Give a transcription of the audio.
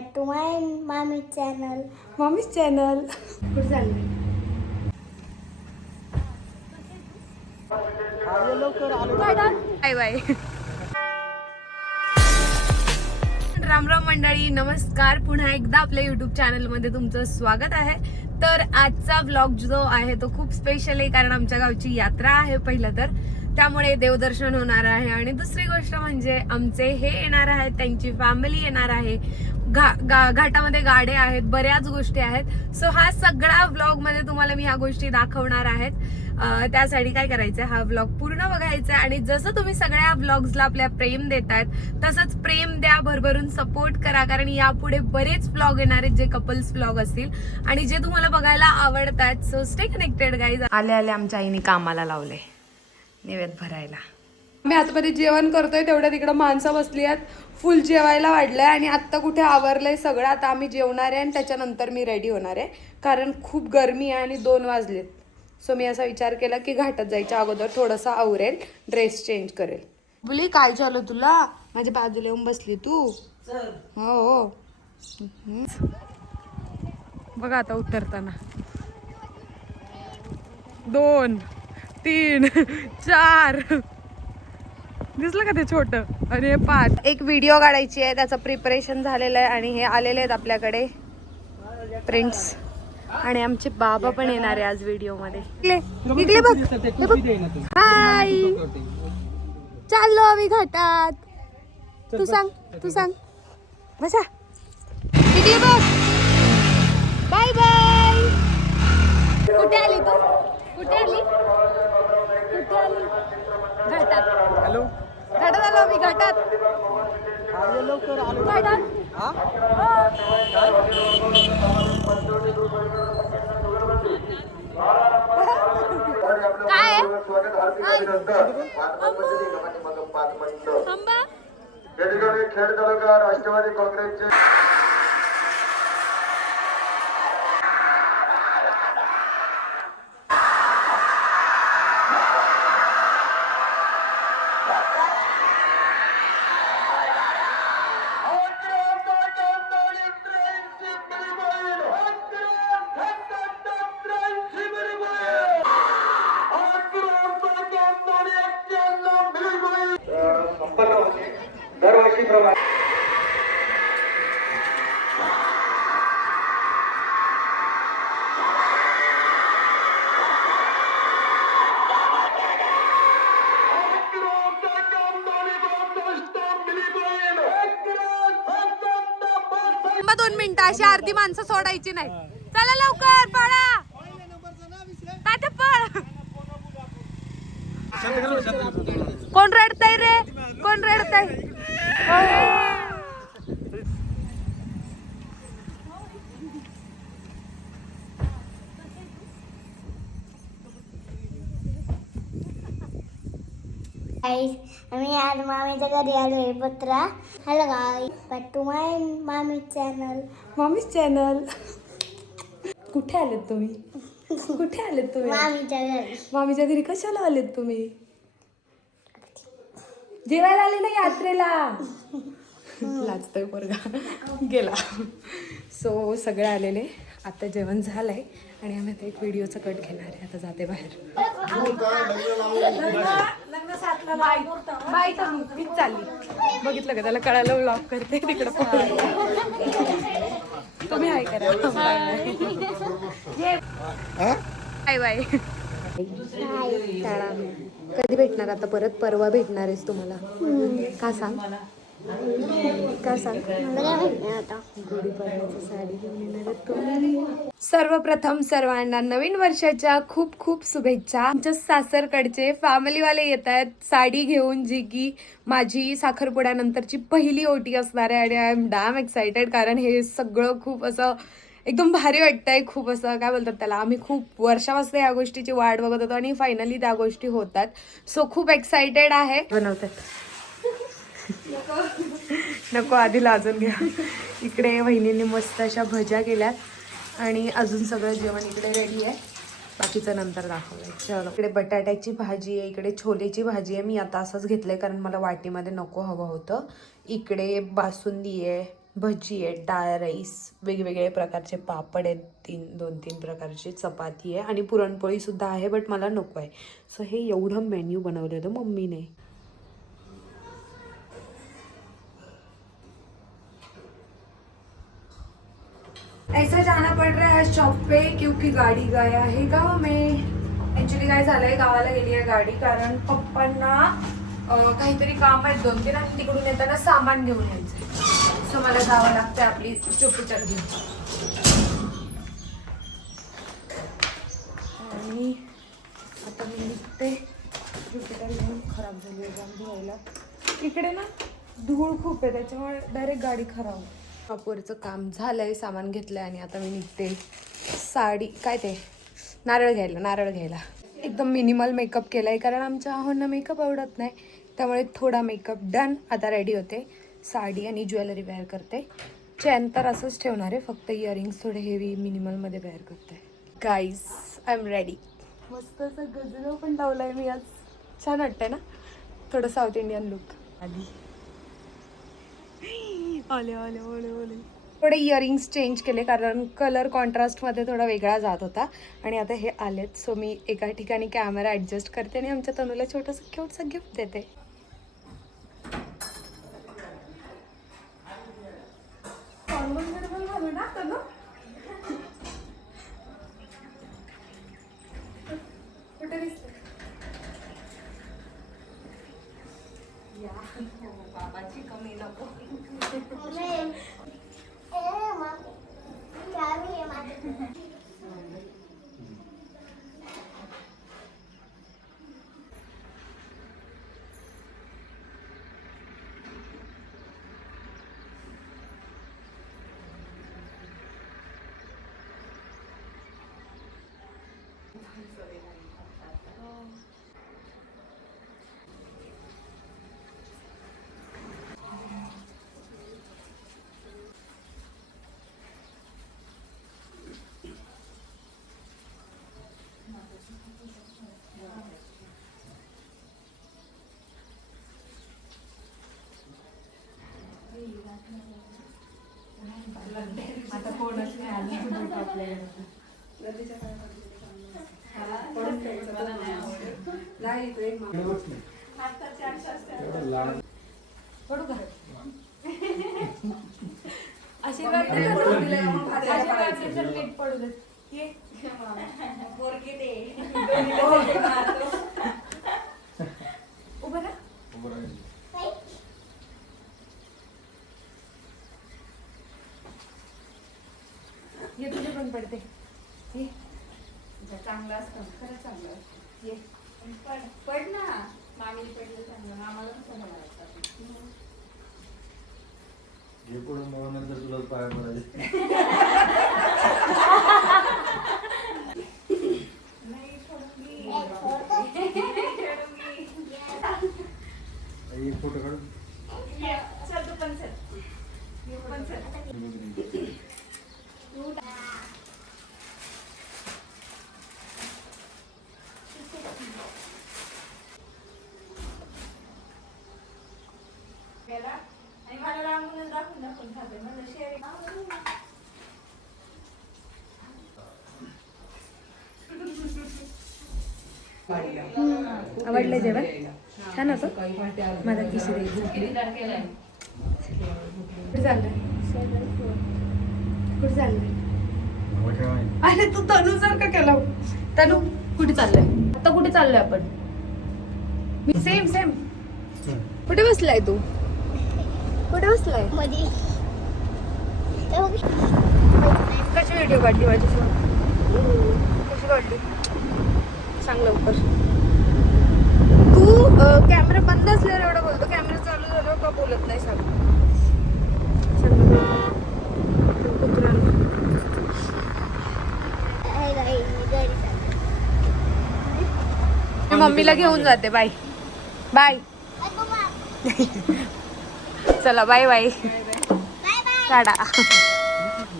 back to my mommy channel. Mommies channel. कुठे चालले? Bye bye. Ram Ram मंडळी, नमस्कार. पुन्हा एकदा आपल्या युट्यूब चॅनलमध्ये तुमचं स्वागत आहे. तर आजचा व्लॉग जो आहे तो खूप स्पेशल आहे, कारण आमच्या गावची यात्रा आहे पहिलं तर, त्यामुळे देवदर्शन होणार आहे. आणि दुसरी गोष्ट म्हणजे आमचे हे येणार आहेत, त्यांची फॅमिली येणार आहे. घाटामध्ये गाडे आहेत, बऱ्याच गोष्टी आहेत. सो हा सगळा व्लॉग मध्ये तुम्हाला मी ह्या गोष्टी दाखवणार आहेत. त्यासाठी काय करायचंय, हा व्लॉग पूर्ण बघायचा आहे. आणि जसं तुम्ही सगळ्या व्लॉग्सला आपल्या प्रेम देतायत तसंच प्रेम द्या, भरभरून सपोर्ट करा, कारण यापुढे बरेच व्लॉग येणार आहेत जे कपल्स व्लॉग असतील आणि जे तुम्हाला बघायला आवडतात. So stay connected guys. आले आले आमच्या आईने कामाला लावले नैवेद्य भरायला. मी आतमध्ये जेवण करतोय, तेवढ्या तिकडं माणसं बसली आहेत, फुल जेवायला वाढलंय. आणि आत्ता कुठे आवरलंय सगळं, आता आम्ही जेवणार आहे आणि त्याच्यानंतर मी रेडी होणार आहे, कारण खूप गरमी आहे आणि 2 वाजलेत. सो मी असा विचार केला की घाटात जायच्या अगोदर थोडंसं आवरेल, ड्रेस चेंज करेल. बोली काय झालं तुला? माझ्या बाजूला येऊन बसली तू. हो बघा आता उतरताना 2 3 4 दिसलं का ते छोट आणि 5. एक व्हिडिओ काढायची आहे, त्याचं प्रिपरेशन झालेलं आहे आणि हे आलेले आहेत आपल्याकडे फ्रेंड्स. आणि आमचे बाबा पण येणार आहे आज व्हिडिओ मध्ये. इकडे बघ. हाय, चाललो आम्ही घाटात. तू सांग बसा. इकडे बघ. Bye bye. कुठे आली तू? घाटात. हॅलो, घाटात आलो आम्ही. घाटात लवकर आलो. घाटात काय खेड तालुका राष्ट्रवादी काँग्रेसचे दरवर्षीप्रमाणे थांबा 2 मिनिटं, अशी अर्धी माणसं सोडायची नाही. चला लवकर पळा. तात्या पळ. कोण रडतय रे? कोण रडतय? Guys, आम्ही आज मामीच्या घरी आलोय. पत्रा. हॅलो गाईस, बॅक टू माय मामी चॅनल. Mommies channel. कुठे आलेत तुम्ही? कुठे आलेत तुम्ही? मामीच्या घरी. मामीच्या घरी कशाला आलेत तुम्ही? जेवायला आले ना यात्रेला. लाजतोय पोरगा. गेला. सो सगळे आलेले, आता जेवण झालंय आणि आम्ही आता एक व्हिडिओचा कट घेणार आहे. आता जाते बाहेर. बाय तर मीच चालली. बघितलं का, त्याला कळायला व्लॉग करते तिकडं. तुम्ही हाय करा. Bye bye. कधी भेटणार आता परत? परवा भेटणार आहेस तुम्हाला. का सांग? गुढीपाडव्याची साडी घेऊन येणार आहे तुम्ही. सर्वप्रथम सर्वांना नवीन वर्षाच्या खूप खूप शुभेच्छा. आमच्या सासरकडचे फॅमिलीवाले येत आहेत साडी घेऊन, जी की माझी साखरपुड्यानंतरची पहिली ओटी असणार आहे. आणि आय एम डॅम एक्सायटेड, कारण हे सगळं खूप असं एकदम भारी वाटतंय. खूप असं काय बोलतात त्याला, आम्ही खूप वर्षापासून या गोष्टीची वाट बघत होतो आणि फायनली त्या गोष्टी होतात. सो खूप एक्सायटेड आहे. बनवतात नको, आधी लाजून घ्या. इकडे वहिनींनी मस्त अशा भज्या केल्यात आणि अजून सगळं जेवण इकडे रेडी आहे. बाकीचं नंतर दाखवलंय. चलो, इकडे बटाट्याची भाजी आहे, इकडे छोलेची भाजी आहे. मी आता असंच घेतलंय कारण मला वाटीमध्ये नको हवं होतं. इकडे बासुंदी आहे, भजी आहे, डाळ राईस, वेगवेगळे प्रकारचे पापड आहेत, 2-3 प्रकारची चपाती आहे आणि पुरणपोळीसुद्धा आहे, बट मला नको आहे. सो हे एवढं मेन्यू बनवलेलं मम्मीने. ऐसा जाना पड़ रहा है शॉप पे क्योंकि गाड़ी गया है गाँव में. ॲक्च्युली काय झालंय, गावाला गेली आहे गाडी, कारण पप्पांना काहीतरी काम आहेत 2-3 आणि तिकडून येताना सामान घेऊन यायचं. सो मला जावं लागतं आपली ज्युपिटर घेऊन. आणि आता मी निघते. ज्युपिटर घेऊन खराब झाली आहे जाम धुवायला. इकडे ना धूळ खूप आहे, त्याच्यामुळे डायरेक्ट गाडी खराब होते. वापरचं काम झालंय, सामान घेतलंय आणि आता मी निघते साडी काय ते नारळ घ्यायला. एकदम मिनिमल मेकअप केलाय कारण आमच्या आहोंना मेकअप आवडत नाही, त्यामुळे थोडा मेकअप डन. आता रेडी होते, साडी आणि ज्वेलरी वेअर करते. चेन तर असंच ठेवणार आहे, फक्त इयरिंग्स थोडे हेवी मिनिमलमध्ये वेअर करते. Guys I am ready. मस्त असं गजरा पण लावलाय मी आज, छान वाटतंय ना, थोडं साऊथ इंडियन लुक. आधी ओले थोडे इयरिंग्स चेंज केले कारण कलर कॉन्ट्रास्टमध्ये थोडा वेगळा जात होता आणि आता हे आलेत. सो मी एका ठिकाणी कॅमेरा ॲडजस्ट करते आणि आमच्या तनूला छोटंसं क्यूटचं गिफ्ट देते. बाबाची कमी नको. आता कोणच नाही आलं आपल्याला. नाही तो एक पडू का आशीर्वाद नीट पडू दे. उभं ना ये तुझे पण पडते. चांगलं असतं, खरंच चांगलं असतं. ये पड ना, मामीने पडलं चांगलं, आम्हाला कसं म्हणायचं. हे पुढे मग नंतर तुला पाय पडायचे. नाही छोडूंगी. एक फोटो काढून चल तू पण चल. पण चल. आणि मला लांबून दाखवून खाते म्हणजे शेअरिंग. आवडलं जेवण? छान होतं. माझा किशोरी झोपली. कुठे चाललंय? कुठे चाललंय? अरे तू तनू सारखं केला. तनू कुठे चाललंय? आता कुठे चाललोय आपण? सेम कुठे बसलाय तू? कुठे बसलाय? कशी व्हिडिओ काढली माझ्यासोबत? कशी काढली सांग लवकर. तू कॅमेरा बंद असल्यावर एवढं बोलतो, कॅमेरा चालू झाल्यावर का बोलत नाही सांग. मी मम्मीला घेऊन जाते. Bye bye. चला बाय बाय. टाटा.